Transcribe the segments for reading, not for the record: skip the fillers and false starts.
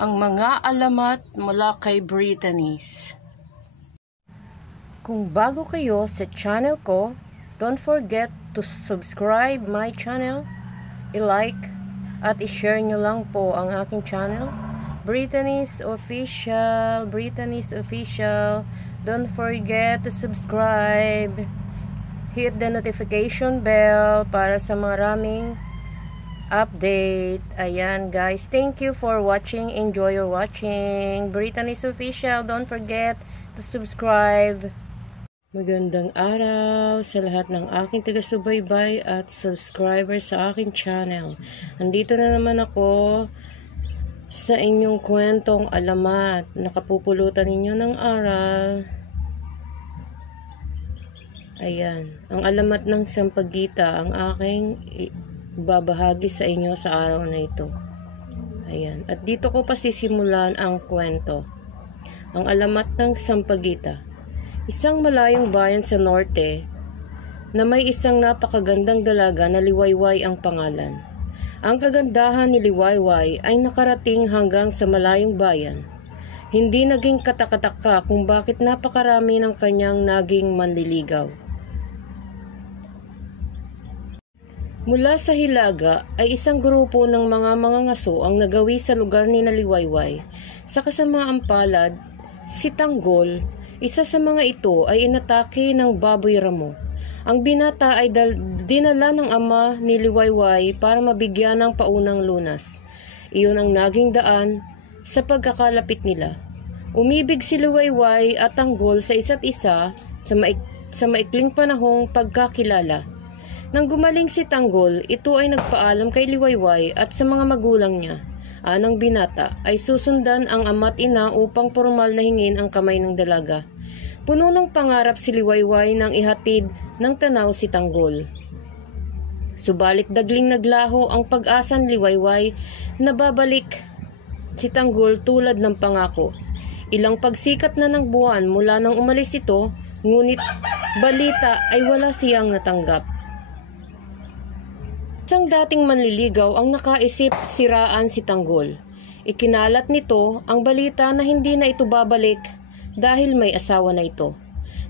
ang mga alamat mula kay Brittany's. Kung bago kayo sa channel ko, don't forget to subscribe my channel, i-like at i-share nyo lang po ang aking channel, Brittany's Official. Brittany's Official. Don't forget to subscribe. Hit the notification bell para sa maraming update. Ayan guys, thank you for watching. Enjoy your watching. Brittany's Official. Don't forget to subscribe. Magandang araw sa lahat ng aking taga-subaybay at subscriber sa aking channel. Andito na naman ako sa inyong kwentong alamat. Nakapupulutan ninyo ng aral. Ayan, ang alamat ng Sampaguita ang aking babahagi sa inyo sa araw na ito. Ayan. At dito ko pasisimulan ang kwento. Ang alamat ng Sampaguita. Isang malayong bayan sa norte na may isang napakagandang dalaga na Liwayway ang pangalan. Ang kagandahan ni Liwayway ay nakarating hanggang sa malayong bayan. Hindi naging katakataka kung bakit napakarami ng kanyang naging manliligaw. Mula sa Hilaga ay isang grupo ng mga mangangaso ang nagawi sa lugar ni Liwayway. Sa kasamaang palad, si Tanggol, isa sa mga ito ay inatake ng baboy ramo. Ang binata ay dinala ng ama ni Liwayway para mabigyan ng paunang lunas. Iyon ang naging daan sa pagkakalapit nila. Umibig si Liwayway at Tanggol sa isa't isa sa maikling panahong pagkakilala. Nang gumaling si Tanggol, ito ay nagpaalam kay Liwayway at sa mga magulang niya. Anang binata ay susundan ang ama't ina upang formal na hingin ang kamay ng dalaga. Puno ng pangarap si Liwayway nang ihatid ng tanaw si Tanggol. Subalit dagling naglaho ang pag-asa ni Liwayway na babalik si Tanggol tulad ng pangako. Ilang pagsikat na ng buwan mula nang umalis ito, ngunit balita ay wala siyang natanggap. Isang dating manliligaw ang nakaisip siraan si Tanggol. Ikinalat nito ang balita na hindi na ito babalik dahil may asawa na ito.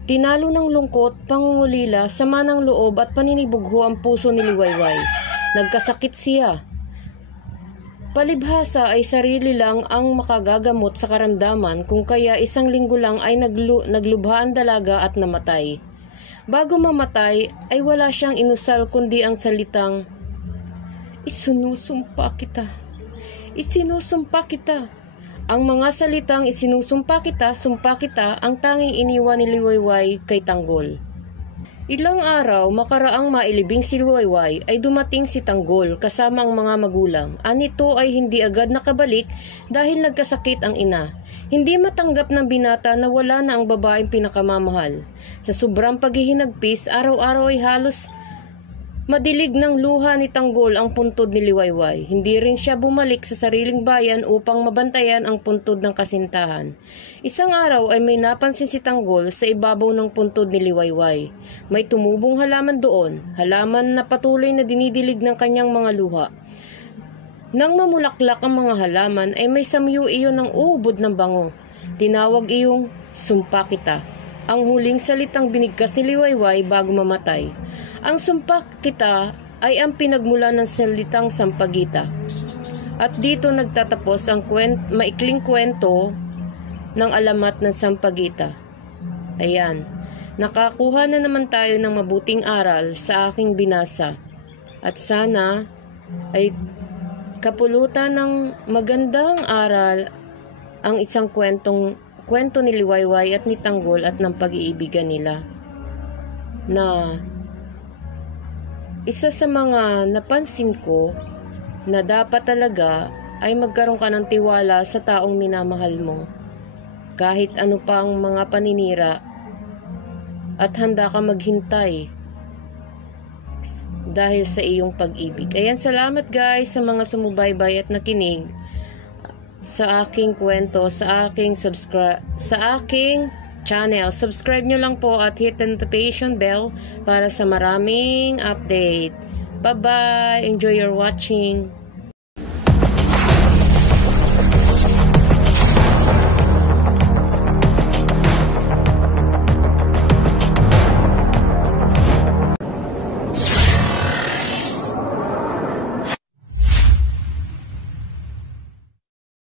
Tinalo ng lungkot, pangungulila, sama ng loob at paninibugho ang puso ni Liwayway. Nagkasakit siya. Palibhasa ay sarili lang ang makagagamot sa karamdaman kung kaya isang linggo lang ay naglubha ang dalaga at namatay. Bago mamatay ay wala siyang inusal kundi ang salitang, "Isinusumpa kita. Isinusumpa kita." Ang mga salitang "isinusumpa kita, sumpa kita" ang tanging iniwan ni Liwayway kay Tanggol. Ilang araw makaraang mailibing si Liwayway ay dumating si Tanggol kasama ang mga magulang. Anito ay hindi agad nakabalik dahil nagkasakit ang ina. Hindi matanggap ng binata na wala na ang babaeng pinakamamahal. Sa sobrang paghihinagpis, araw-araw ay halos madilig ng luha ni Tanggol ang puntod ni Liwayway. Hindi rin siya bumalik sa sariling bayan upang mabantayan ang puntod ng kasintahan. Isang araw ay may napansin si Tanggol sa ibabaw ng puntod ni Liwayway. May tumubong halaman doon, halaman na patuloy na dinidilig ng kanyang mga luha. Nang mamulaklak ang mga halaman ay may samyo iyon ng ubod ng bango. Tinawag iyong "sumpa kita", ang huling salitang binigkas ni Liwayway bago mamatay. Ang "sumpa kita" ay ang pinagmula ng salitang Sampaguita. At dito nagtatapos ang maikling kwento ng alamat ng Sampaguita. Ayan, nakakuha na naman tayo ng mabuting aral sa aking binasa. At sana ay kapulutan ng magandang aral ang isang kwento ni Liwayway at ni Tanggol at ng pag-iibigan nila, na isa sa mga napansin ko na dapat talaga ay magkaroon ka ng tiwala sa taong minamahal mo kahit ano pang mga paninira, at handa ka maghintay dahil sa iyong pag-ibig. Ayan, salamat guys sa mga sumubaybay at nakinig sa aking kwento, sa aking channel. Subscribe nyo lang po at hit the notification bell para sa maraming update. Bye-bye! Enjoy your watching!